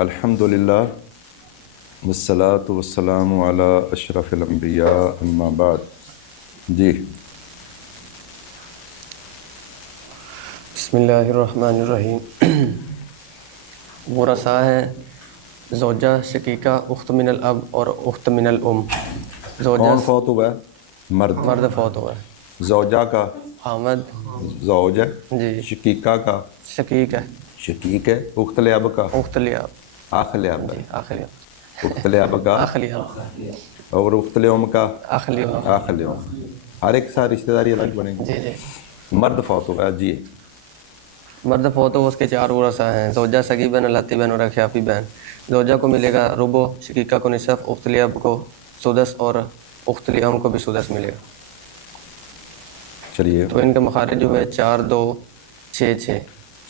الحمدللہ والصلاة والسلام علی اشرف الانبیاء اما بعد. جی بسم اللہ الرحمن الرحیم. ورثاء ہیں زوجہ، شقیقہ، اخت من الاب اور اخت من الام. زوجہ کون فوت ہوا ہے؟ مرد فوت ہوا ہے. زوجہ کا حامد زوج ہے، جی، شقیقہ کا شقیق ہے، شقیق ہے، اخت لاب کا اخت لیاب آخ لاب جی، ہے، آخری اخت لاب کا آخری اور اخت لام کا آخری آخ لام. ہر ایک ساتھ رشتہ داری الگ بنے گی. جی جی. مرد فوت ہوا ہے. جی مرد فوت ہو اس کے 4 ورثاء ہیں. زوجہ، سگی بہن، الاتی بہن اور اخیافی بہن. زوجہ کو ملے گا ربع، شقیقہ کو نصف، اخت لیاب کو سدس اور اخت لیام کو بھی سدس ملے گا. چلیے. تو ان کے مخارج جو ہے 4 2 6 6.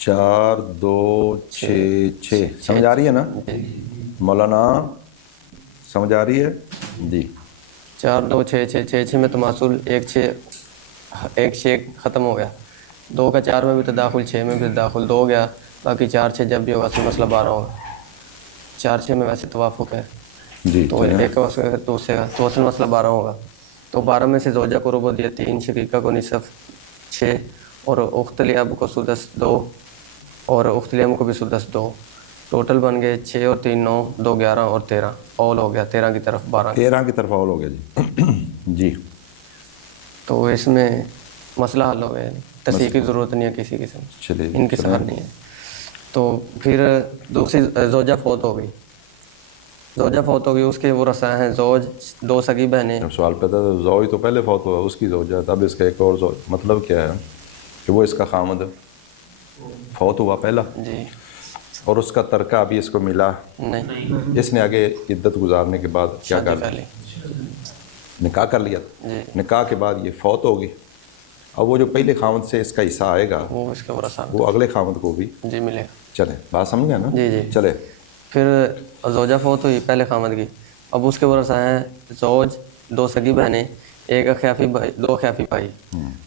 4 2 6 6 سمجھ آ رہی ہے نا مولانا؟ سمجھ آ رہی ہے؟ جی 4 2 6 6 6 6 میں تماثل، ایک 6 ختم ہو گیا. 2 کا 4 میں بھی تداخل، 6 میں بھی تداخل، 2 گیا. باقی 4 6 جب بھی ہوگا تو مسئلہ 12 ہوگا. 4 6 میں ویسے توافق ہے جی تو ایک کا مسئلہ دوسرے کا تو اصل مسئلہ 12 ہوگا. تو 12 میں سے زوجہ کو ربع دیا 3، شقیقہ کو نصف 6 اور اخت لیاب کو سدس 2 اور اخت لیام کو بھی سدس 2. ٹوٹل بن گئے 6 اور 3 9، 2 11 اور 13. اول ہو گیا 13 کی طرف 12. 13 کی طرف اول ہو گیا. جی جی تو اس میں مسئلہ حل ہو گیا. تصحیح کی ضرورت نہیں ہے کسی قسم، چلیے انکسار نہیں ہے. تو پھر دوسری زوجہ فوت ہو گئی. زوجہ فوت ہو گئی، اس کے ورثاء ہیں زوج، 2 سگی بہنیں. اب سوال پیدا ہے، زوج تو پہلے فوت ہوا، اس کی زوجہ ہے، اب اس کا ایک اور زوج، مطلب کیا ہے کہ وہ اس کا خامد فوت ہوا پہلا جی اور اس کا ترکہ ابھی اس کو ملا نہیں، اس نے آگے عدت گزارنے کے بعد کیا شادی کر کر لی. نکاح کر لیا. جی نکاح کے بعد یہ فوت ہوگی. اب وہ جو پہلے خامد سے اس کا حصہ آئے گا وہ اس کے ورثاء وہ اگلے خامد کو بھی جی ملے. چلے. بات سمجھ گئے نا؟ جی جی. چلے. پھر زوجہ فوت ہوئی پہلے خامد کی. اب اس کے ورثاء ہیں زوج، 2 سگی بہنیں، 1 اخیافی بھائی، 2 اخیافی بھائی.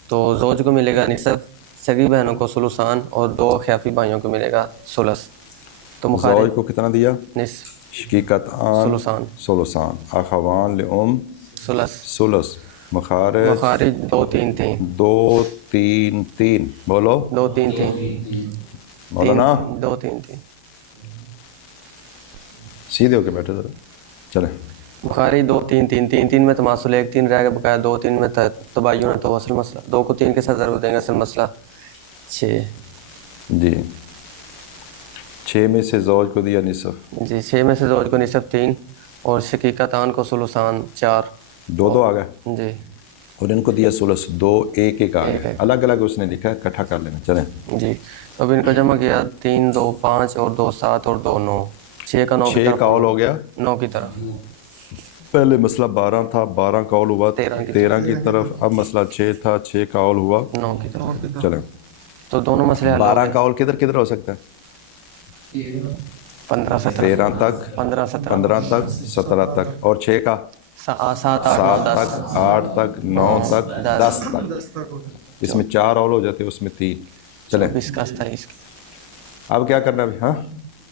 تو زوج کو ملے گا نصف، سگی بہنوں کو ثلثان اور 2 اخیافی بھائیوں کو ملے گا ثلث. تو زوج مخارج کو کتنا دیا؟ نصف، شقیقتان ثلثان، ثلثان، اخوان لام ثلث. ثلث. مخارج مخارج 2 3 3 2 3 3 بولو 2 3 3 مولانا. 2 3 3. سیدھے ہو کے بیٹھے ذرا. چلیں. مخارج 2 3 3 3 3 میں تماثل، 1 3 رہ گیا بقایا، 2 3 میں تباین ہے. تو اصل مسئلہ 2 کو 3 کے ساتھ ضرب دیں گے، اصل مسئلہ 6. جی 6 میں سے زوج کو دیا نصف. جی 6 میں سے زوج کو نصف 3 اور شقیقتان کو ثلثان 4. 2 2 آ گئے جی اور ان کو دیا ثلث 2 1 1 آ ایک گئے. ایک. الگ الگ اس نے لکھا ہے، اکٹھا کر لینا. چلیں. جی. اب ان کو جمع کیا 3 2 5 اور 2 7 اور 2 9. 6 کا 9 کی 6 طرف، کا اول ہو گیا. 9 کی طرف. پہلے مسئلہ 12 تھا، 12 کا اول ہوا 13 کی طرف. اب مسئلہ 6 تھا، 6 کا اول ہوا 9 کی طرف. چلیں. تو دونوں مسئلے حل ہو 12 گئے. کا اول کدھر کدھر ہو سکتا ہے؟ 15 17 13 تک، 15 17 15 تک، 17 تک. اور 6 کا 7 8 7 10 تک، 8 تک، 9 تک، 10 تک. اس میں 4 اول ہو جاتے، اس میں 3. چلیں. 20 کا 27 اب کیا کرنا ہے؟ ہاں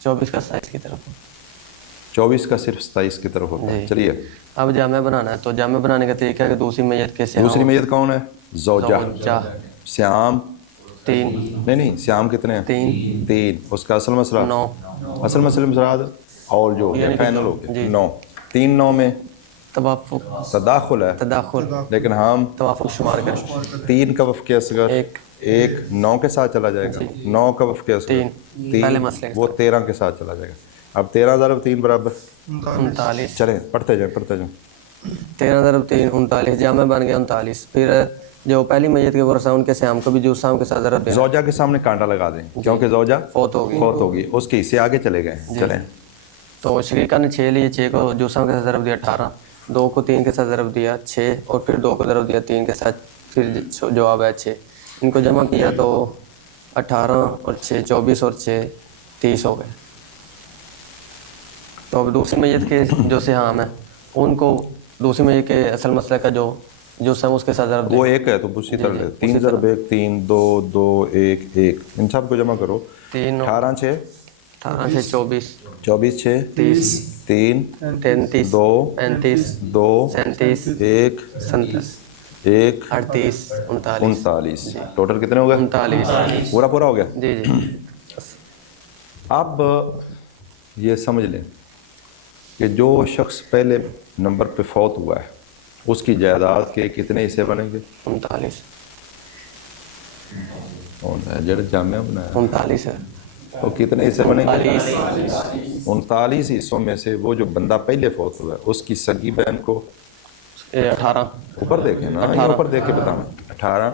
24 کا 27 کی طرف. 24 کا صرف 27 کی طرف ہوتا ہے. جی. چلیے. اب جامع بنانا ہے. تو جامع بنانے کا طریقہ ہے کہ دوسری میت کے سیاں دوسری میت کون ہے؟ زوجہ. زوجہ سیام 3 نہیں سیام کتنے ہیں؟ 3 3. اس کا اصل مسئلہ 9. اصل مسئلہ مراد اور جو ہو گیا یعنی کہ فائنل ہو گیا جی. 9. 3 9 میں توافق، تداخل ہے تداخل، لیکن ہم توافق شمار کریں. 3 کا وفق اصغر ایک 9 کے ساتھ چلا جائے گا. 9 کا وفق اصغر 3 پہلے مسئلے وہ 13 کے ساتھ چلا جائے گا. اب 13 ضرب 3 برابر 39. چلیں پڑھتے جائیں پڑھتے جائیں. 13 ضرب 3 39. جامع بن گیا 39. پھر جو پہلی میت کے ورثہ ان کے سیام کو بھی جو سام کے ساتھ ضرب دیں. زوجہ کے سامنے کانٹا لگا دیں کیونکہ زوجہ فوت ہوگی. اس کے حصے آگے چلے گئے. چلیں. تو شقیقہ نے 6 لیے، 6 کو جوسام کے ساتھ ضرب دیا 18، 2 کو 3 کے ساتھ ضرب دیا 6 اور پھر 2 کو ضرب دیا 3 کے ساتھ، پھر جواب ہے 6. ان کو جمع کیا تو 18 اور 6 24 اور 6 30 ہو گئے. تو اب دوسری میت کے جو سہام ہیں ان کو دوسری میت کے اصل مسئلہ کا جو سم اس کے ساتھ ضرب وہ دیں. ایک ہے تو اسی طرح 3 ضرب 1 3 2 2 1 1 ان سب کو جمع کرو. 3 18 6 18 6 24 24 6 30 3 33 2 35 2 37 1 37 1 38 39 39 ٹوٹل کتنے ہو گئے 39 پورا پورا ہو گیا جی جی اب یہ سمجھ لیں کہ جو شخص پہلے نمبر پہ فوت ہوا ہے اس کی جائیداد کے کتنے حصے بنیں گے 39 جڑ جامعہ بنایا 39 ہے تو کتنے حصے بنیں گے 39 39 حصوں میں سے وہ جو بندہ پہلے فوت ہوا ہے اس کی سگی بہن کو 18 اوپر دیکھیں نا یہ اوپر دیکھ کے بتاؤں 18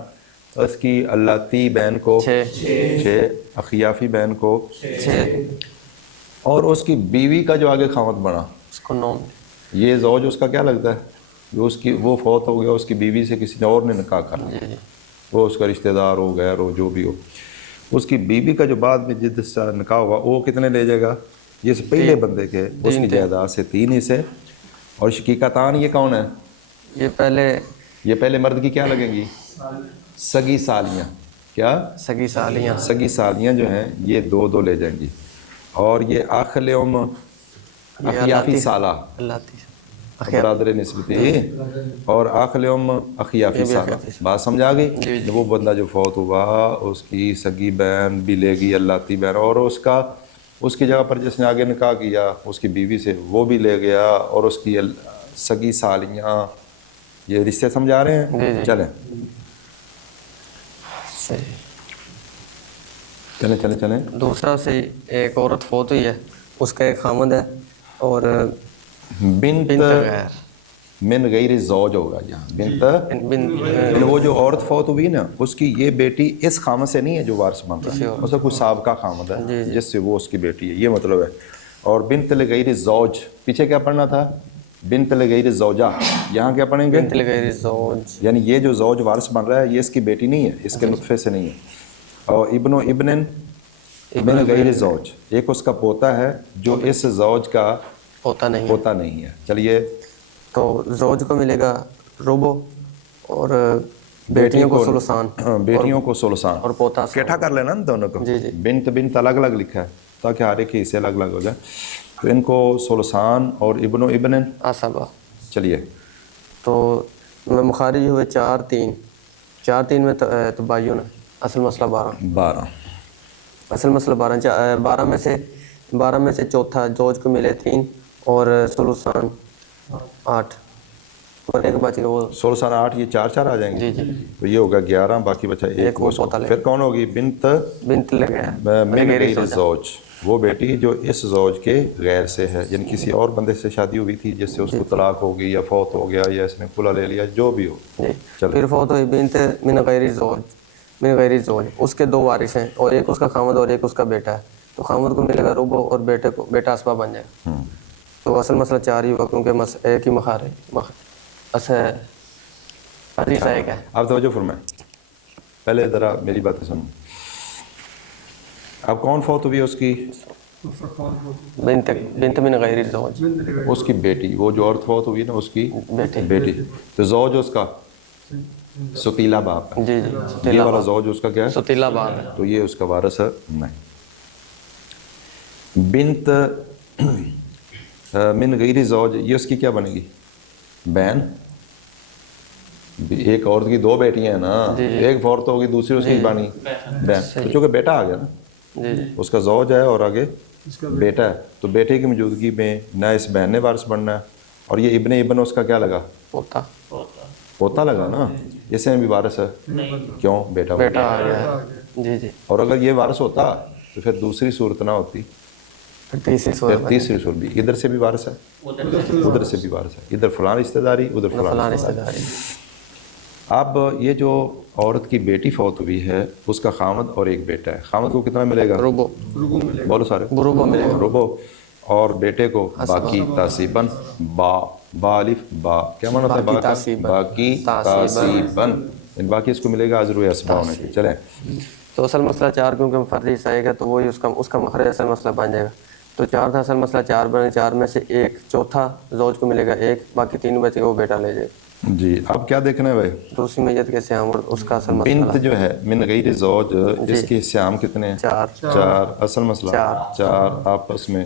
اس کی اللاتی بہن کو 6 اخیافی بہن کو 6 اور اس کی بیوی کا جو آگے خامد بنا اس کو 9 یہ زوج اس کا کیا لگتا ہے جو اس کی وہ فوت ہو گیا اس کی بیوی سے کسی نے اور نے نکاح کر جی جی وہ اس کا رشتہ دار ہو غیر ہو جو بھی ہو اس کی بیوی کا جو بعد میں جد سے نکاح ہوا وہ کتنے لے جائے گا یہ سے پہلے بندے کے اس کی جائیداد سے 3 حصے اور شقیقتان یہ کون ہے یہ پہلے مرد کی کیا لگیں گی سگی سالیاں کیا سگی سالیاں سگی سالیاں جو ہیں یہ 2 لے جائیں گی اور یہ آخل اخیافی سالہ اللہ برادر نسبتی اور آخل اخیافی سالہ بات سمجھ آ گئی وہ بندہ جو فوت ہوا اس کی سگی بہن بھی لے گی اللاتی بہن اور اس کی جگہ پر جس نے آگے نکاح کیا اس کی بیوی سے وہ بھی لے گیا اور اس کی سگی سالیاں یہ رشتے سمجھا رہے ہیں چلیں چلیں دوسرا سے ایک عورت فوت ہوئی ہے اس کا ایک خامد ہے اور بنت غیر من غیر زوج ہوگا یہاں بنت وہ جو عورت فوت ہوئی نا اس کی یہ بیٹی اس خامد سے نہیں ہے جو وارث بن رہا ہے اس کا کوئی سابقہ خامد ہے جس سے وہ اس کی بیٹی ہے یہ مطلب ہے اور بنت لغیر زوج پیچھے کیا پڑھنا تھا بنت لغیر زوجہ یہاں کیا پڑھیں گے بنت لغیر زوج یعنی یہ جو زوج وارث بن رہا ہے یہ اس کی بیٹی نہیں ہے اس کے نطفے سے نہیں ہے اور ابن و ابن من غیر زوج ایک اس کا پوتا ہے جو اس زوج کا پوتا نہیں ہے چلیے تو زوج کو ملے گا ربو اور بیٹیوں کو سلسان بیٹیوں کو سلسان اور پوتا اکٹھا کر لینا دونوں کو بنت الگ الگ لکھا ہے تاکہ ہر ایک حصے الگ الگ ہو جائے تو ان کو سلسان اور ابن و ابن عصبہ چلیے تو میں مخارج ہوئے 4 میں تباین ہے اصل مسئلہ 12 اصل مسئلہ 12 میں سے چوتھا زوج کو ملے 3 اور سلسان 8 اور ایک بچ گیا وہ 16 8 یہ 4 آ جائیں گے جی تو یہ ہوگا 11 باقی بچا ایک وہ پوتا پھر کون ہوگی بنت لگا من غیر زوج وہ بیٹی جو اس زوج کے غیر سے ہے یعنی کسی اور بندے سے شادی ہوئی تھی جس سے اس کو طلاق ہو گئی یا فوت ہو گیا یا اس نے کھلا لے لیا جو بھی ہو پھر فوت ہوئی بنت من غیر زوج اس کے 2 وارث ہیں اور ایک اس کا خامد اور ایک اس کا بیٹا ہے تو خامد کو ملے گا ربو اور بیٹے کو بیٹا اسبہ بن جائے گا تو اصل مسئلہ 4 ہی ہوا کیونکہ ایک ہی مخار ہے آپ توجہ فرمائیں پہلے ذرا میری باتیں سنیں اب کون فوت ہوئی اس کی بنت من غیر زوج اس کی بیٹی وہ جو عورت فوت ہوئی نا اس کی بیٹی تو زوج اس کا ستیلا باپ ہے جی یہ والا زوج اس کا کیا ہے ستیلا باپ ہے تو یہ اس کا وارث ہے نہیں بنت من غیر زوج یہ اس کی کیا بنے گی بہن ایک عورت کی 2 بیٹیاں ہیں نا ایک فوت ہوگی دوسری اس کی بانی بہن چونکہ بیٹا آ گیا نا اس کا زوج ہے اور آگے بیٹا ہے تو بیٹے کی موجودگی میں نہ اس بہن نے وارث بننا ہے اور یہ ابن اس کا کیا لگا پوتا لگا نا اس میں بھی وارث ہے کیوں بیٹا آ گیا جی اور اگر یہ وارث ہوتا تو پھر دوسری صورت نہ ہوتی تیسری صورت بھی ادھر سے بھی وارث ہے ادھر سے بھی وارث ہے ادھر فلاں رشتہ داری ادھر فلاں رشتہ داری اب یہ جو عورت کی بیٹی فوت ہوئی ہے اس کا خامد اور ایک بیٹا ہے خامد کو کتنا ملے گا ربو بولو سارے ربو اور بیٹے کو باقی تاسیباً با الف با کیا معنی ہوتا ہے باقی تاسیباً باقی اس کو ملے گا اجر و اسبہ ہونے کے چلیں تو اصل مسئلہ 4 کیونکہ فرضی حصہ آئے گا تو وہی اس کا مخرج اصل مسئلہ بن جائے گا تو 4 تھا اصل مسئلہ 4 بنے 4 میں سے ایک چوتھا زوج کو ملے گا 1 باقی 3 بچے وہ بیٹا لے جائے جی اب کیا دیکھنا ہے بھائی دوسری میت کے سیام اور اس کا اصل مسئلہ بنت جو ہے من غیر زوج اس کے سیام کتنے ہیں 4 اصل مسئلہ 4 آپس میں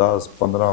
10, 15,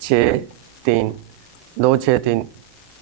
6, 3, 2, 6, 3,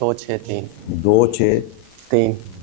2, 6, 3, 2, 6, 3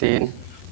3,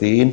3,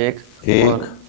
1,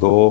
2,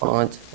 5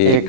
1,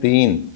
3,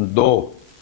2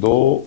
2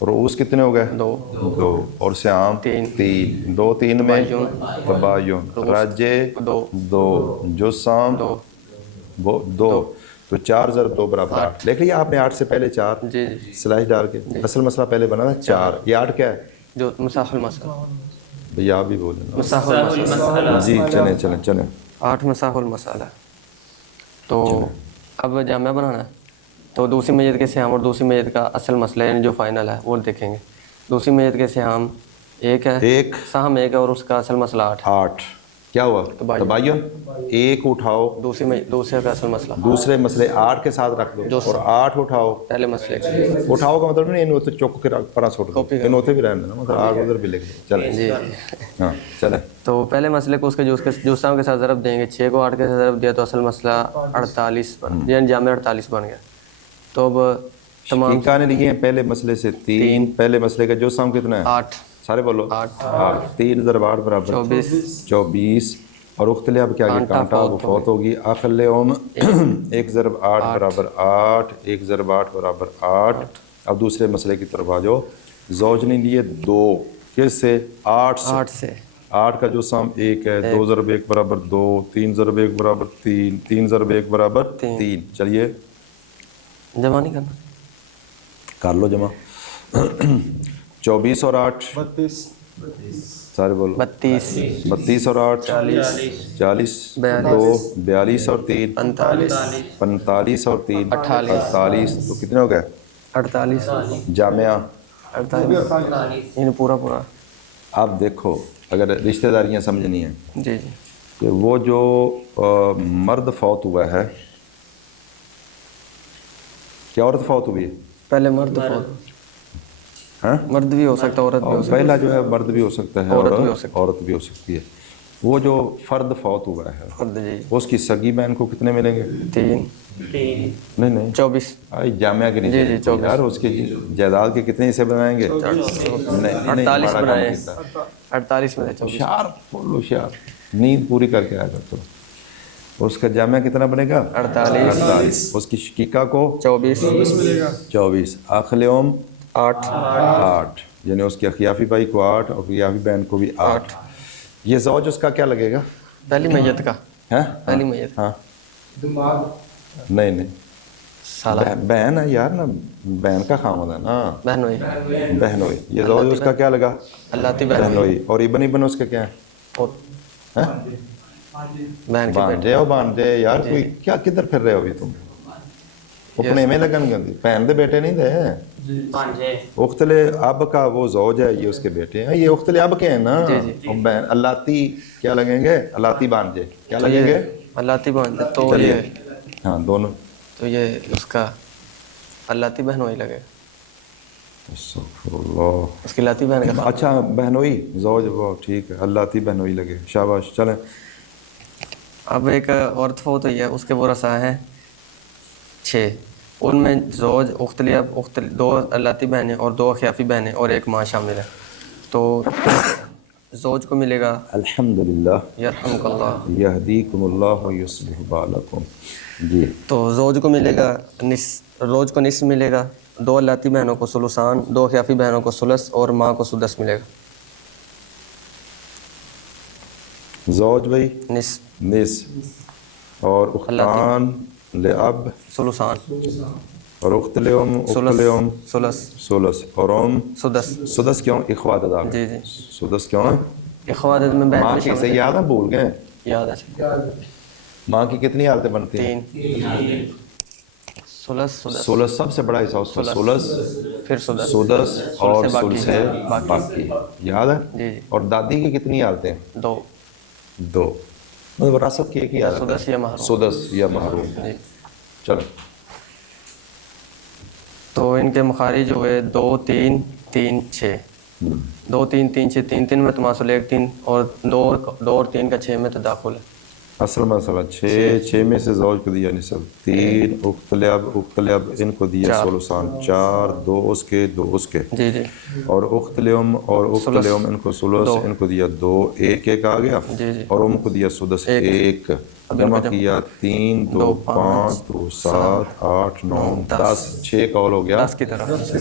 اور اس کتنے ہو گئے؟ 2 2 اور سیام 3 2 3 میں تباین راجے 2 جسام 2 2 تو 4 ضرب 2 برابر 8 لکھ لیا آپ نے 8 سے پہلے 4 جی سلاش ڈال کے اصل مسئلہ پہلے بنا تھا 4 یہ 8 کیا ہے جو مساح المسئلہ بھئی آپ بھی بولیں مساح المسئلہ جی چلیں 8 مساح المسئلہ تو اب جامعہ بنانا ہے تو دوسری میت کے سہام اور دوسری میت کا اصل مسئلہ یعنی جو فائنل ہے وہ دیکھیں گے دوسری میت کے سہام 1 ہے سہام 1 ہے اور اس کا اصل مسئلہ 8 کیا ہوا تباین 1 اٹھاؤ دوسرے کا اصل مسئلہ دوسرے مسئلے 8 کے ساتھ رکھ دو اور 8 اٹھاؤ پہلے مسئلے اٹھاؤ کا مطلب نہیں ہوتے چوک کے پرا چھوڑ دو ان ہوتے بھی رہنے نا مطلب 8 ادھر بھی لکھ دو چلیں جی ہاں چلیں تو پہلے مسئلے کو اس کے جو سام کے ساتھ ضرب دیں گے 6 کو 8 کے ساتھ ضرب دیا تو اصل مسئلہ 48 یعنی جامع 48 بن گیا تو اب تمام شقیقہ نے لکھے ہیں پہلے مسئلے سے 3 پہلے مسئلے کا جو سام کتنا ہے 8 سارے بولو 8 3 ضرب 8 برابر 24 اور اختلے اب کیا گیا کانٹا وہ فوت ہوگی اخل اوم 1 ضرب 8 برابر 8 1 ضرب 8 برابر 8 اب دوسرے مسئلے کی طرف آ جاؤ زوج نے لیے 2 کس سے 8 سے 8 کا جو سام 1 ہے 2 ضرب 1 برابر 2 3 ضرب 1 برابر 3 3 ضرب 1 برابر 3 چلیے جمع نہیں کرنا کر لو جمع 24 اور 8 سارے بولو 32 اور 8 40 2 42 اور 3 45 اور 3 48 تو کتنے ہو گئے 48 جامعہ 48 یعنی پورا اب دیکھو اگر رشتہ داریاں سمجھنی ہیں جی کہ وہ جو مرد فوت ہوا ہے کیا عورت فوت ہوئی ہے پہلے مرد فوت ہاں مرد بھی ہو سکتا ہے عورت بھی ہو سکتا پہلا جو ہے مرد بھی ہو سکتا ہے عورت بھی ہو سکتی ہے وہ جو فرد فوت ہوا ہے ہے اس کی سگی بہن کو کتنے ملیں گے 3 نہیں 24 جامعہ کے نیچے یار اس کی جائیداد کے کتنے حصے بنائیں گے 48 بنائے 48 میں ہوشیار نیند پوری کر کے آیا کرتا اس کا جامعہ کتنا بنے گا 48 اس کی شقیقہ کو 24 آخل اوم 8 یعنی اس کے اخیافی بھائی کو 8 اور اخیافی بہن کو بھی 8 یہ زوج اس کا کیا لگے گا پہلی میت کا پہلی میت ہاں نہیں بہن ہے یار نا بہن کا خامد ہے نا بہن ہوئی یہ زوج اس کا کیا لگا بہن ہوئی اور ابن اس کا کیا ہے بانجے یار کوئی کیا کدھر پھر رہے ہو بھی تم اپنے میں لگن گندی بہن دے بیٹے نہیں دے اختلے اب کا وہ زوج ہے یہ اس کے بیٹے ہیں یہ اختلے اب کے ہیں نا بہن اللاتی کیا لگیں گے اللاتی بانجے کیا لگیں گے اللاتی بانجے تو یہ ہاں دونوں تو یہ اس کا اللاتی بہنوئی لگے اس کی لاتی بہن کا اچھا بہنوئی زوج وہ ٹھیک ہے اللاتی بہنوئی لگے شاباش چلیں اب ایک عورت فوت ہوئی ہے اس کے ورثاء ہیں 6 ان میں زوج دو اللاتی بہنیں اور 2 اخیافی بہنیں اور 1 ماں شامل ہے تو زوج کو ملے گا الحمدللہ یرحمک اللہ یہدیکم اللہ ویصلح بالکم جی تو زوج کو ملے گا زوج کو نصف ملے گا 2 اللاتی بہنوں کو ثلثان 2 اخیافی بہنوں کو ثلث اور ماں کو سدس ملے گا زوج بھائی نصف اور اختان لعب ثلثان اور اخت لعم ثلث اور سدس کیوں اخوات ادا جی سدس کیوں ہے اخوات میں ماں کی سے یاد ہے بھول گئے یاد ہے ماں کی کتنی حالتیں بنتی ہیں 3 ثلث سب سے بڑا حصہ اس کا ثلث پھر سدس اور ثلث باقی یاد ہے اور دادی کی کتنی حالتیں 2 مطلب وراثت کی ایک ہی حالت ہے سدس یا محروم چلو تو ان کے مخارج ہوئے 2 3 3 6 2 3 3 6 3 3 میں تماثل 1 3 اور 2 اور 3 کا 6 میں تداخل ہے اصل مسئلہ 6 میں سے زوج کو دیا نصف 3 اختلب ان کو دیا ثلثان 4 2 اس کے 2 اس کے جی اور اختلم ان کو ثلث ان کو دیا 2 1 آ گیا اور ام کو دیا سدس 1 جمع کیا 3 2 5 2 7 8 9 10 6 کال ہو گیا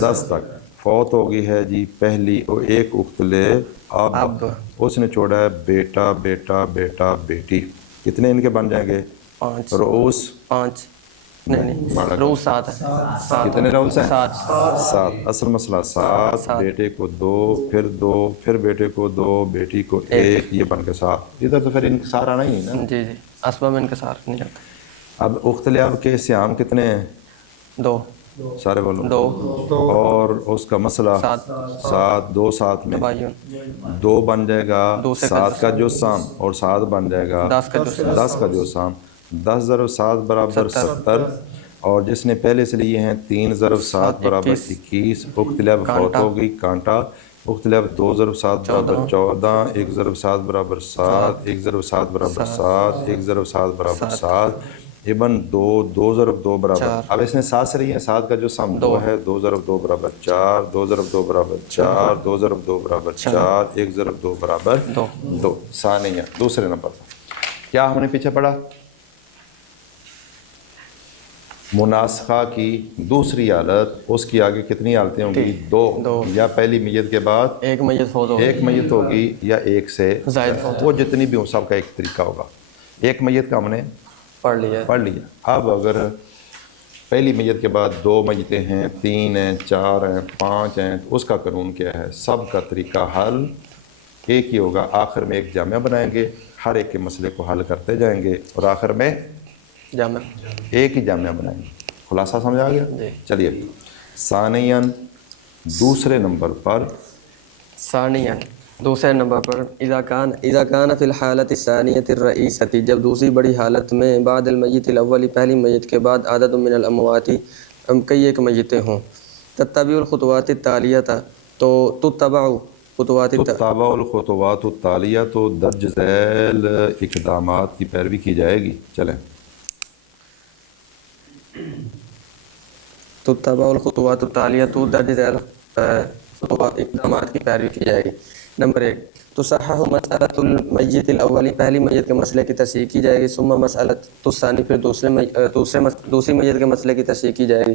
10 تک فوت ہو گئی ہے جی پہلی اور ایک اختلے اب اس نے چھوڑا ہے بیٹا بیٹا بیٹا بیٹی، کتنے ان کے بن جائیں گے؟ 5 رؤوس 5 نہیں روز 7 ہے، کتنے رؤوس ہیں؟ 7 7، اصل مسئلہ 7، بیٹے کو 2 پھر 2 پھر بیٹے کو 2 بیٹی کو 1، یہ بن کے 7۔ ادھر تو پھر انکسار آنا ہی ہے نا۔ جی جی، اسباب میں انکسار نہیں آتا۔ اب اختلے اب کے سیام کتنے ہیں؟ 2 سارے بولو 2 اور اس کا مسئلہ 7 2 7 میں تباین 2 بن جائے گا 7 کا جو سام اور 7 بن جائے گا 10 کا جو سام، 10 ضرب 7 برابر 70، اور جس نے پہلے سے لیے ہیں 3 ضرب 7 برابر 21، اختلے اب فوت ہو گئی کانٹا، اختلے اب 2 ضرب 7 برابر 14، 1 ضرب 7 برابر 7، 1 ضرب 7 برابر 7، 1 ضرب 7 برابر 7، ابن 2 2 ضرب 2 برابر، اب اس نے 7 سے رہی ہے، 7 کا جو سم 2 ہے، 2 ضرب 2 برابر 4، 2 ضرب 2 برابر 4، 2 ضرب 2 برابر 4، 1 ضرب 2 برابر 2۔ ثانیہ دوسرے نمبر پر کیا ہم نے پیچھے پڑھا؟ مناسخہ کی دوسری حالت، اس کی آگے کتنی حالتیں ہوں گی؟ 2، یا پہلی میت کے بعد ایک میت فوت ہوگی، ایک میت ہوگی یا ایک سے زائد فوت، وہ جتنی بھی ہوں سب کا ایک طریقہ ہوگا۔ ایک میت کا ہم نے پڑھ لیا۔ اب اگر پہلی میت کے بعد 2 میتیں ہیں، 3 ہیں، 4 ہیں، 5 ہیں، تو اس کا قانون کیا ہے؟ سب کا طریقہ حل ایک ہی ہوگا، آخر میں ایک جامعہ بنائیں گے، ہر ایک کے مسئلے کو حل کرتے جائیں گے اور آخر میں جامع ایک ہی جامعہ بنائیں گے۔ خلاصہ سمجھ آ گیا؟ چلیے ثانیاً دوسرے نمبر پر، ثانیہ دوسرے نمبر پر اذا کان فی الحالۃ الثانیۃ الرئیسۃ، جب دوسری بڑی حالت میں بعد المیت الاول، پہلی میت کے بعد عدد من الاموات، کئی ایک میتیں ہوں، تتبع الخطوات التالیہ، تو تتبع خطوات تتبع الخطوات التالیہ، تو درج ذیل اقدامات کی پیروی کی جائے گی۔ چلیں تتبع الخطوات التالیہ، تو درج ذیل خطوات اقدامات کی پیروی کی جائے گی۔ نمبر 1، تصحح مسألۃ المیت الاول، پہلی میت کے مسئلے کی تصحیح کی جائے گی، ثم مسألۃ الثانی، پھر دوسری میت کے مسئلے کی تصحیح کی جائے گی،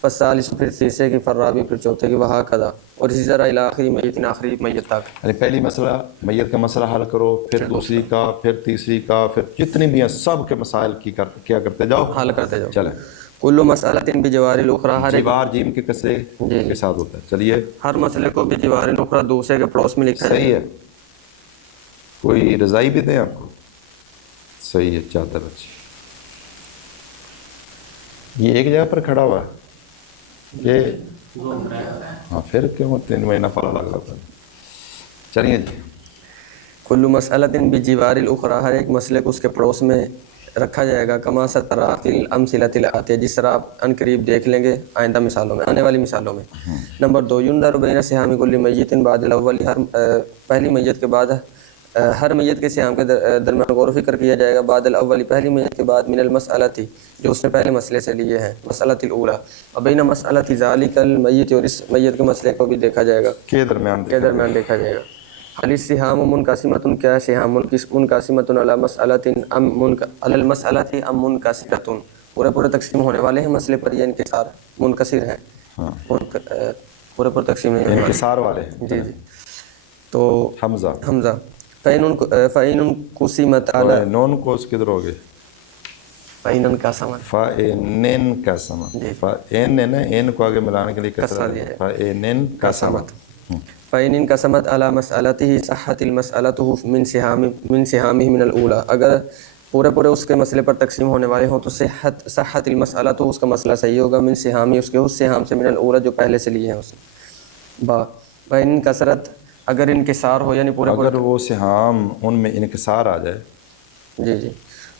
فالثالث، پھر تیسرے کی، فالرابع، پھر چوتھے کی، وہکذا، اور اسی طرح الی آخری میت، آخری میت تک۔ یعنی پہلی مسئلہ میت کا مسئلہ حل کرو، پھر دوسری کا، پھر تیسری کا، پھر جتنے بھی ہیں سب کے مسائل کی کیا کرتے جاؤ؟ حل کرتے جاؤ۔ چلیں کل مسئلۃ بجوار الاخری، ہر ایک جوار جیم کے کسرے کے ساتھ ہوتا ہے۔ چلیے ہر مسئلے کو بجوار الاخری، دوسرے کے پڑوس میں لکھا جائے۔ صحیح ہے، کوئی رضائی بھی دیں آپ کو؟ صحیح ہے، چادر اچھی، یہ ایک جگہ پر کھڑا ہوا ہے یہ، ہاں پھر کیوں 3 مہینہ پالا لگ رہا تھا۔ چلیے جی، کل مسئلۃ بجوار الاخری، ہر ایک مسئلے کو اس کے پڑوس میں رکھا جائے گا، کما سترا فی الامثلۃ الآتیہ، جس طرح آپ ان قریب دیکھ لیں گے آئندہ مثالوں میں، آنے والی مثالوں میں۔ نمبر 2، ینظر بین سہام کل میت بعد الاول، ہر پہلی میت کے بعد ہر میت کے سہام کے درمیان غور و فکر کیا جائے گا، بعد الاول، پہلی میت کے بعد، من المسألۃ، جو اس نے پہلے مسئلے سے لیے ہیں، مسألۃ الاولی، اور بین مسألۃ ذالک المیت، اور اس میت کے مسئلے کو بھی دیکھا جائے گا، کے درمیان دیکھا جائے گا۔ حل السہام منقسمۃ، کیا سہام منقسمۃ علی مسألۃ علی المسألۃ ام منقسرۃ، پورے تقسیم ہونے والے ہیں مسئلے پر، یہ انکسار منکسر ہیں، پورے تقسیم نہیں ہونے والے، انکسار والے ہیں۔ جی جی۔ تو حمزہ فَإِنْ قُسِمَتْ عَلَى، نون کو اس کدھر ہوگے؟ فَإِنْ انقسمت، فَإِنْ قسمت، فَإِنْ ہے نا، این کو آگے ملانے کے لیے کسرہ دیا ہے، فَإِنْ قسمت۔ فَإِنْ انقسمت عَلَى مَسْأَلَتِهِ صَحَّتِ الْمَسْأَلَةُ مِنْ سِهَامِهِ مِنَ الْأُولَى، اگر پورے اس کے مسئلے پر تقسیم ہونے والے ہوں تو صحت المسئلہ، تو اس کا مسئلہ صحیح ہوگا، من سہامی، اس سہام سے، من الاولی، جو پہلے سے لیے ہیں اس نے۔ فَإِنْ کثرت، اگر انکسار ہو، یعنی اگر وہ سہام ان میں انکسار آ جائے، جی جی،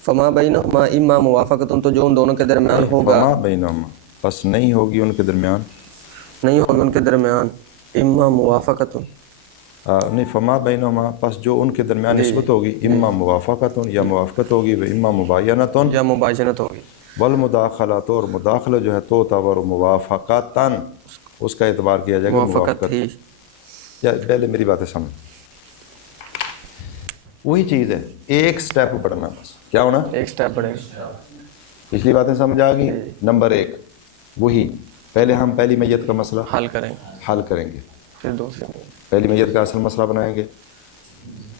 فما بینہما اما موافقۃ، تو جو ان دونوں کے درمیان ہوگا، فما بینہما، پس نہیں ہوگی ان کے درمیان، اما موافقۃ، نہیں، فما بینہما، پس جو ان کے درمیان نسبت ہوگی، اما موافقت، یا موافقت ہوگی، و اما مباینت، یا مباینت ہوگی، والمداخلۃ، اور مداخلہ جو ہے تو تعتبر موافقتاً، اس کا اعتبار کیا جائے گا موافقت ہی۔ یا پہلے میری باتیں سمجھ، وہی چیز ہے، ایک سٹیپ بڑھنا، بس کیا ہونا؟ ایک سٹیپ بڑھے گا۔ پچھلی باتیں سمجھ آ گئی۔ نمبر 1 وہی پہلے ہم پہلی میت کا مسئلہ حل کریں، حل کریں گے، پھر دوسری میت، پہلی میت کا اصل مسئلہ بنائیں گے،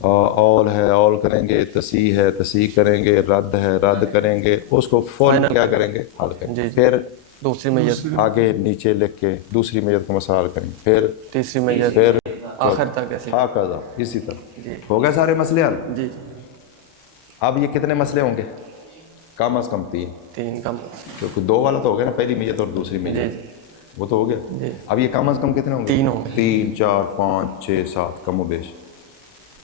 اول ہے اول کریں گے، تصحیح ہے تصحیح کریں گے، رد ہے رد کریں گے، اس کو فوراً کیا کریں گے، حل کریں گے، پھر دوسری میت، آگے نیچے لکھ کے دوسری میت کا مسئلہ حل کریں گے، پھر تیسری میت، پھر آخر تک ایسے. ہاکذا اسی طرح ہو گئے سارے مسئلے حل. جی اب یہ کتنے مسئلے ہوں گے؟ کم از کم 3، تین کم. کیونکہ 2 والا تو ہو گیا نا، پہلی میت اور دوسری میت، وہ تو ہو گیا. اب یہ کم از کم کتنے ہوں گے؟ 3 ہوں گے. 3 4 5 6 7 کم و بیش.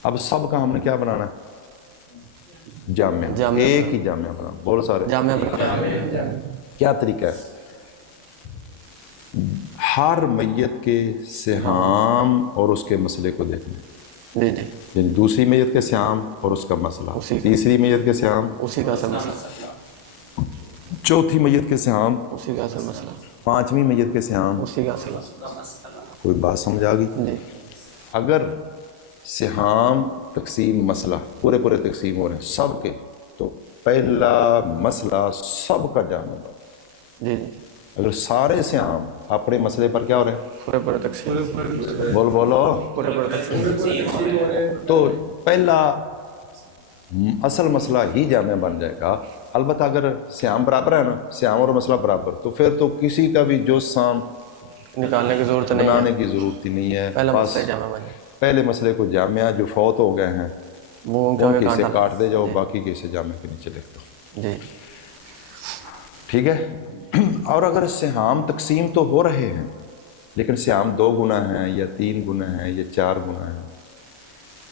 اب سب کا ہم نے کیا بنانا ہے؟ جامعہ، ایک ہی جامعہ بنانا. بولو سارے جامعہ. کیا طریقہ ہے؟ ہر میت کے سہام اور اس کے مسئلے کو دیکھنا، جی جی یعنی دوسری میت کے سیام اور اس کا مسئلہ، تیسری میت کے سیام، اسی کا اصل مسئلہ، چوتھی میت کے سیام، اسی کا اصل مسئلہ، پانچویں میت کے سیام. اسی کا اصل مسئلہ. کوئی بات سمجھ آ گئی؟ جی اگر سہام تقسیم مسئلہ پورے تقسیم ہو رہے ہیں سب کے، تو پہلا مسئلہ سب کا جامع. جی جی اگر سارے سیام اپنے مسئلے پر کیا ہو رہے ہیں؟ پورے تقسیم، بولو پورے تقسیم. تو پہلا اصل مسئلہ ہی جامع بن جائے گا. البتہ اگر سیام برابر ہے نا، سیام اور مسئلہ برابر، تو پھر تو کسی کا بھی جو سام نکالنے کی ضرورت نہیں، بنانے کی ضرورت ہی نہیں ہے. پہلا بس مسئلہ جامع بن جائے. پہلے مسئلے کو جامعہ جو فوت ہو گئے ہیں وہ ان کے سے کاٹ دے جاؤ، باقی کے سے جامع کے نیچے لکھ دو. جی ٹھیک ہے. اور اگر سہام تقسیم تو ہو رہے ہیں لیکن سہام 2 گنا ہیں یا 3 گنا ہیں یا 4 گنا ہیں،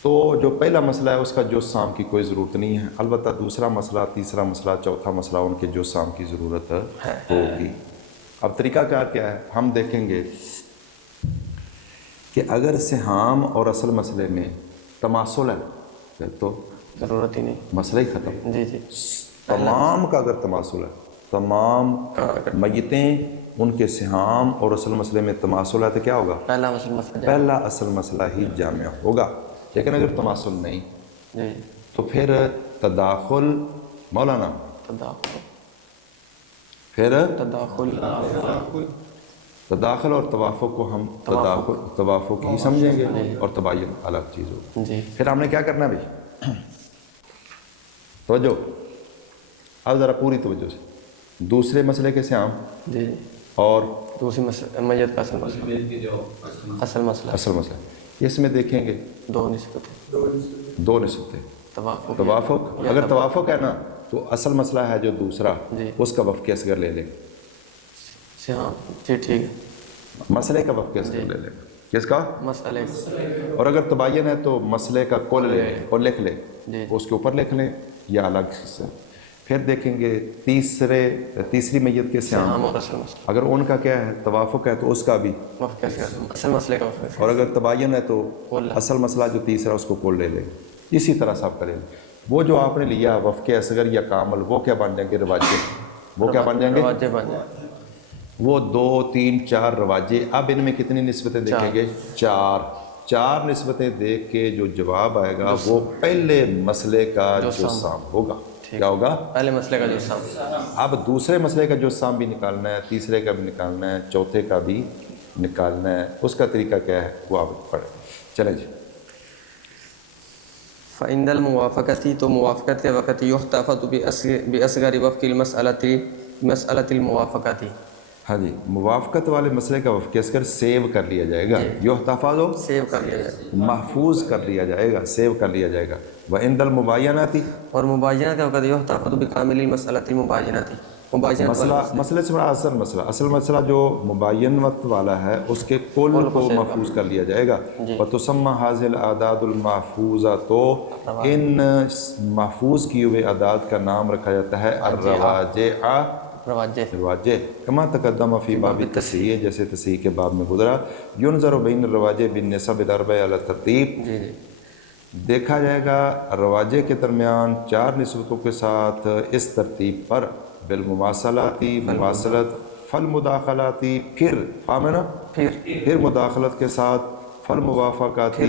تو جو پہلا مسئلہ ہے اس کا جو سام کی کوئی ضرورت نہیں ہے. البتہ دوسرا مسئلہ، تیسرا مسئلہ، چوتھا مسئلہ ان کے جو سام کی ضرورت ہوگی. اب طریقہ کار کیا ہے؟ ہم دیکھیں گے کہ اگر سہام اور اصل مسئلے میں تماثل ہے پھر تو ضرورت ہی نہیں، مسئلہ ہی ختم. جی جی. تمام کا اگر تماثل ہے، تمام میتیں ان کے سہام اور اصل مسئلے میں تماثل ہے تو کیا ہوگا؟ پہلا اصل مسئلہ. پہلا اصل مسئلہ ہی جامع ہوگا. لیکن اگر تماثل نہیں جی تو پھر تداخل، مولانا تداخل، پھر تداخل، تداخل اور توافق کو ہم توافق ہی سمجھیں گے اور تباین الگ چیز ہوگی. جی پھر ہم نے کیا کرنا بھائی؟ توجہ، اب ذرا پوری توجہ سے. دوسرے مسئلے کے سیام جی اور دوسری میت کا اصل مسئلہ، اصل مسئلہ، اصل مسئلہ، اس میں دیکھیں گے 2 نسبتیں، 2 نسبتیں. توافق. اگر توافق ہے نا تو اصل مسئلہ ہے جو دوسرا، جی اس کا وفق اصغر لے لیں. ہاں جی ٹھیک ہے. مسئلے کا وفق اصغر لے لیں. کس کا؟ مسئلے. اور اگر تباین ہے تو مسئلے کا کل لے لیں اور لکھ لیں، جی اس کے اوپر لکھ لیں یا الگ سے. پھر دیکھیں گے تیسری میت کے سیام، اور اصل مسئلہ، اگر ان کا کیا ہے؟ توافق ہے تو اس کا بھی. وفق اصل مسئلے کا وفق. اور اگر تباین ہے تو اصل مسئلہ جو تیسرا اس کو کل لے لیں. اسی طرح سب کریں. وہ جو آپ نے لیا وفق اصغر یا کامل، وہ کیا بن جائیں گے؟ رواجے. وہ کیا بن جائیں گے؟ رواجے بن جائیں. وہ 2 3 4 رواجے. اب ان میں کتنی نسبتیں دیکھیں گے؟ 4 نسبتیں دیکھ کے جو جواب آئے گا وہ پہلے مسئلے کا جو سام ہوگا. کیا ہوگا؟ پہلے مسئلے کا جو سام. اب دوسرے مسئلے کا جو سام بھی نکالنا ہے، تیسرے کا بھی نکالنا ہے، چوتھے کا بھی نکالنا ہے. اس کا طریقہ کیا ہے وہ آپ پڑھیں. چلیں جی. فعند الموافقتی، تو موافقت کے وقت یحتفظ باصغر وفق مسألۃ الموافقتی. ہاں جی، موافقت والے مسئلے کا وفق اصغر سیو کر لیا جائے گا. یحتفظ سیو کر لیا جائے گا، محفوظ کر لیا جائے گا، سیو کر لیا جائے گا. وعند المبایناتی، اور مباینہ کے وقت یحتفظ بکامل المسألۃ المبایناتی. مسئلے سے بڑا اصل مسئلہ جو مباینت والا ہے اس کے کل کو محفوظ کر لیا جائے گا. وتسمى هذه الاعداد المحفوظہ، تو ان محفوظ کیے ہوئے اعداد کا نام رکھا جاتا ہے رواجے. کما تقدم فی باب التصحیح، جیسے تصحیح کے باب میں گزرا. ينظر بین الرواجے بالنسب الاربع علی الترتیب، دیکھا جائے گا رواجے کے درمیان 4 نسبتوں کے ساتھ اس ترتیب پر. بالمماثلاتی، مماثلت، فالمداخلاتی، پھر مداخلت کے ساتھ، فالموافقاتی،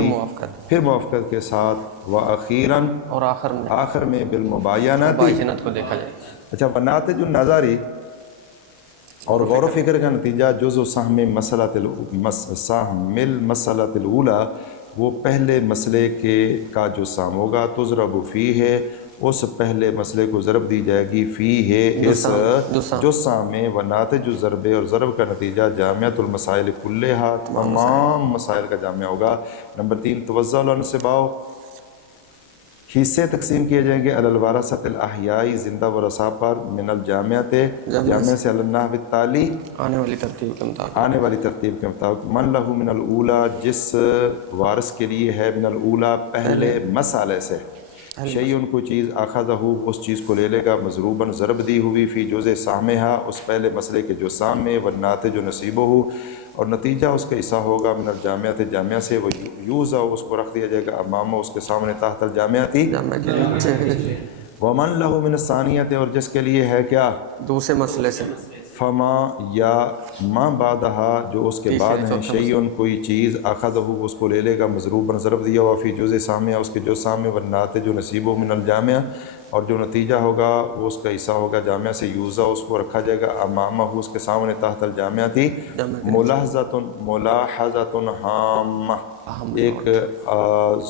پھر موافقت کے ساتھ، وأخیراً، اور آخر میں بالمباینات مباینت کو دیکھا جائے. اچھا، بنات جو نظاری اور غور و فکر کا نتیجہ جزء سہم مسئلۃ الاولی، وہ پہلے مسئلے کا جو سام ہوگا، تضرب فی ہے، اس پہلے مسئلے کو ضرب دی جائے گی، فی ہے اس جو سام میں، و ناتج ضرب، اور ضرب کا نتیجہ جامعۃ المسائل کلھا، تمام مسائل کا جامعہ ہوگا۔ نمبر 3، توزع الانصباء، حصے تقسیم کیے جائیں گے، علی الورثۃ الاحیاء، زندہ ورثاء پر، من الجامعۃ، جامعہ سے، علی النحو التالی، آنے والی ترتیب کے مطابق، آنے والی ترتیب کے مطابق، من لہ من الاولی، جس وارث کے لیے ہے، من الاولی، پہلے مسئلے سے، شیئن کوئی چیز، اخذہ، اس چیز کو لے لے گا، مضروباً ضرب دی ہوئی، فی جزء سہمہا، اس پہلے مسئلے کے جو سام میں، والناتج نصیبہ، اور نتیجہ اس کا حصہ ہوگا، من الجامعۃ، جامعہ سے، وہ یوزع، اس کو رکھ دیا جائے گا، امامہ، اس کے سامنے، تحت الجامعۃ، جامعہ کے لیے ومن لہ من الثانیۃ، اور جس کے لیے ہے کیا، دوسرے مسئلے سے، فما، یا ما بعدہا، جو اس کے بعد ہیں، شیئن کوئی چیز، اخذہ، اس کو لے لے گا، مضروباً ضرب دیا ہوا، فی جزء سامع، اس کے جو سامع، والناتج نصیبہ من الجامعہ، اور جو نتیجہ ہوگا وہ اس کا حصہ ہوگا جامعہ سے، یوزع، اس کو رکھا جائے گا، امامہ، اس کے سامنے، تحت الجامعۃ، ملاحظۃ ہامہ، ایک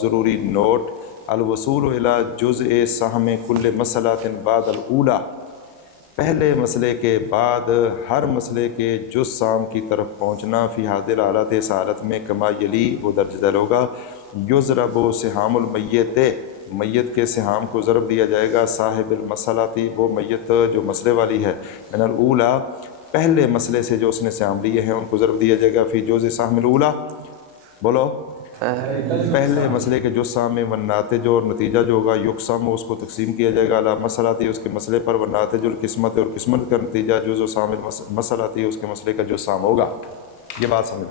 ضروری نوٹ، الوصول الی جزء سہم کل مسئلۃ بعد الاولی، پہلے مسئلے کے بعد ہر مسئلے کے جز سام کی طرف پہنچنا، فی حاضر حالت، اس حالت میں، کما یلی، وہ درج ذیل ہوگا، یضرب سہام المیت، میت کے سہام کو ضرب دیا جائے گا، صاحب المسئلۃ، وہ میت جو مسئلے والی ہے، من الاولی، پہلے مسئلے سے جو اس نے سہام لیے ہیں ان کو ضرب دیا جائے گا، فی جزء سہم الاولی، بولو، پہلے مسئلے کے جو سام میں، والناتج، اور نتیجہ جو ہوگا، یقسم، اس کو تقسیم کیا جائے گا، علی مسئلۃ، اس کے مسئلے پر، والناتج القسمت، اور قسمت کا نتیجہ جزء سام مسئلۃ، اس کے مسئلے کا جو سام ہوگا۔ یہ بات سمجھ،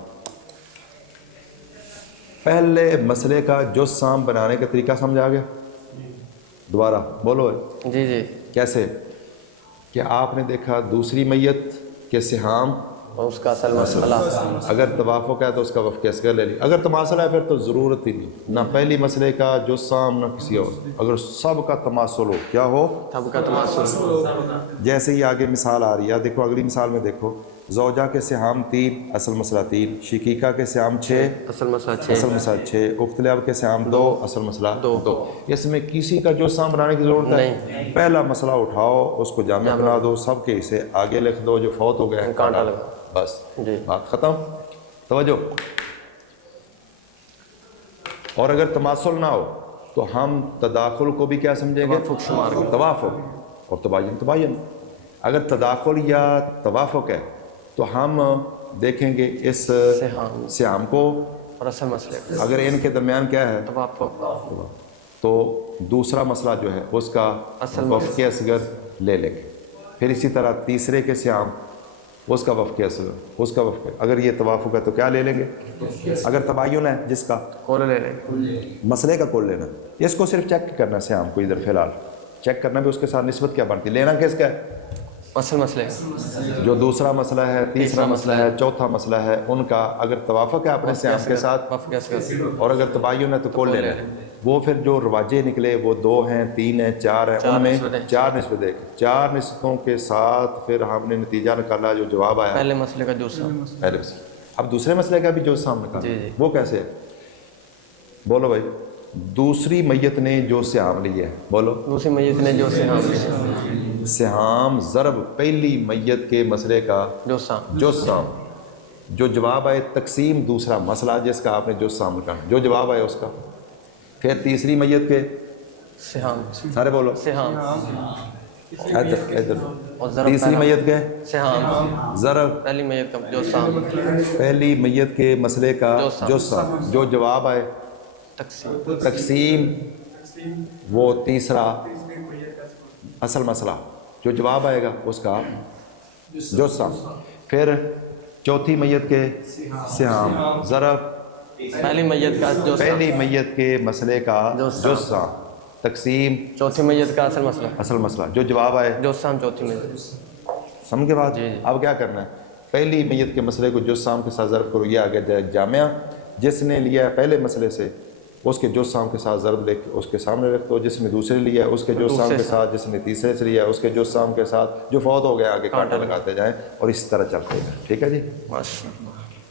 پہلے مسئلے کا جو سام بنانے کا طریقہ سمجھ آ گیا؟ دوبارہ بولو، جی جی، کیسے؟ کہ آپ نے دیکھا دوسری میت کے سہام، اور اس کا اصل مسئلہ، اگر توافق ہے تو اس کا وفق اصغر لے لی، اگر تماثل ہے پھر تو ضرورت ہی نہیں، نہ پہلی مسئلے کا جو سام نہ کسی اور، اگر سب کا تماثل ہو، کیا ہو، تب کا تماثل، جیسے ہی آگے مثال آ رہی ہے، دیکھو اگلی مثال میں دیکھو، زوجہ کے سہام 3، اصل مسئلہ 3، شقیقہ کے سہام 6، اصل مسئلہ 6، اصل مسئلہ 6، اخت لاب کے سہام 2، اصل مسئلہ 2۔ اس میں کسی کا جو سام بنانے کی ضرورت ہے، پہلا مسئلہ اٹھاؤ، اس کو جامع بنا دو، سب کے اسے آگے لکھ دو، جو فوت ہو گئے ہیں کاٹا لگا، بس بات ختم۔ توجہ، اور اگر تماثل نہ ہو تو ہم تداخل کو بھی کیا سمجھیں گے، توافق، اور تباین۔ اگر تداخل یا توافق ہے تو ہم دیکھیں گے اس سہام کو، اور اصل مسئلے، اگر ان کے درمیان کیا ہے، توافق، تو دوسرا مسئلہ جو ہے اس کا وفق اصغر لے لیں گے، پھر اسی طرح تیسرے کے سہام، اس کا وفق اصغر، اس کا وفق، اگر یہ توافق ہے تو کیا لے لیں گے، اگر تباین ہے جس کا، کون لے لیں، مسئلے کا کول لینا، اس کو صرف چیک کرنا ہے سہام کو، ادھر فی الحال چیک کرنا بھی اس کے ساتھ نسبت کیا بنتی، لینا کس کا ہے، اصل مسئلے، جو دوسرا مسئلہ ہے، تیسرا مسئلہ ہے، چوتھا مسئلہ ہے، ان کا اگر توافق ہے اپنے سہام کے ساتھ، اور اگر تباین ہے تو کول لے لیں، وہ پھر جو رواجے نکلے وہ 2 ہیں، 3 ہیں، 4 ہیں، ان میں 4 نسبتیں، 4 نسبتوں کے ساتھ پھر ہم نے نتیجہ نکالا، جو جواب آیا پہلے مسئلے کا جو سام، پہلے مسئلہ، اب دوسرے مسئلے کا بھی جو سام نکالا، وہ کیسے ہے، بولو بھائی، دوسری میت نے جو سہام لی ہے، بولو، دوسری میت نے جو سہام لیا، سہام ضرب پہلی میت کے مسئلے کا جو سام، جو جواب آئے، تقسیم دوسرا مسئلہ جس کا آپ نے جو سام نکالا، جو جواب آئے اس کا، پھر تیسری میت کے سہام، سارے بولو، سہام، ادھر تیسری میت کے سہام، ضرب پہلی میت کا جو سام، پہلی میت کے مسئلے کا جو سام، جو جواب آئے، تقسیم، وہ تیسرا اصل مسئلہ، جو جواب آئے گا اس کا جو سام، پھر چوتھی میت کے سہام، ضرب پہلی میت کا جو سام، پہلی میت کے مسئلے کا جو سام، تقسیم، چوتھی میت کا اصل مسئلہ، جو جواب آئے جو سام، چوتھی میت، سمجھ کے بعد اب کیا کرنا ہے، پہلی میت کے مسئلے کو جو سام کے ساتھ ضرب کرو، یہ آگے جامعہ، جس نے لیا ہے پہلے مسئلے سے اس کے جز سام کے ساتھ ضرب لکھ اس کے سامنے رکھ دو، جس نے دوسرے لیا ہے اس کے جز سام کے ساتھ، جس نے تیسرے سے لیا ہے اس کے جز سام کے ساتھ، جو فوت ہو گیا آگے کانٹا لگاتے جائیں اور اس طرح چلتے جائیں. ٹھیک ہے جی. ماشاء اللہ.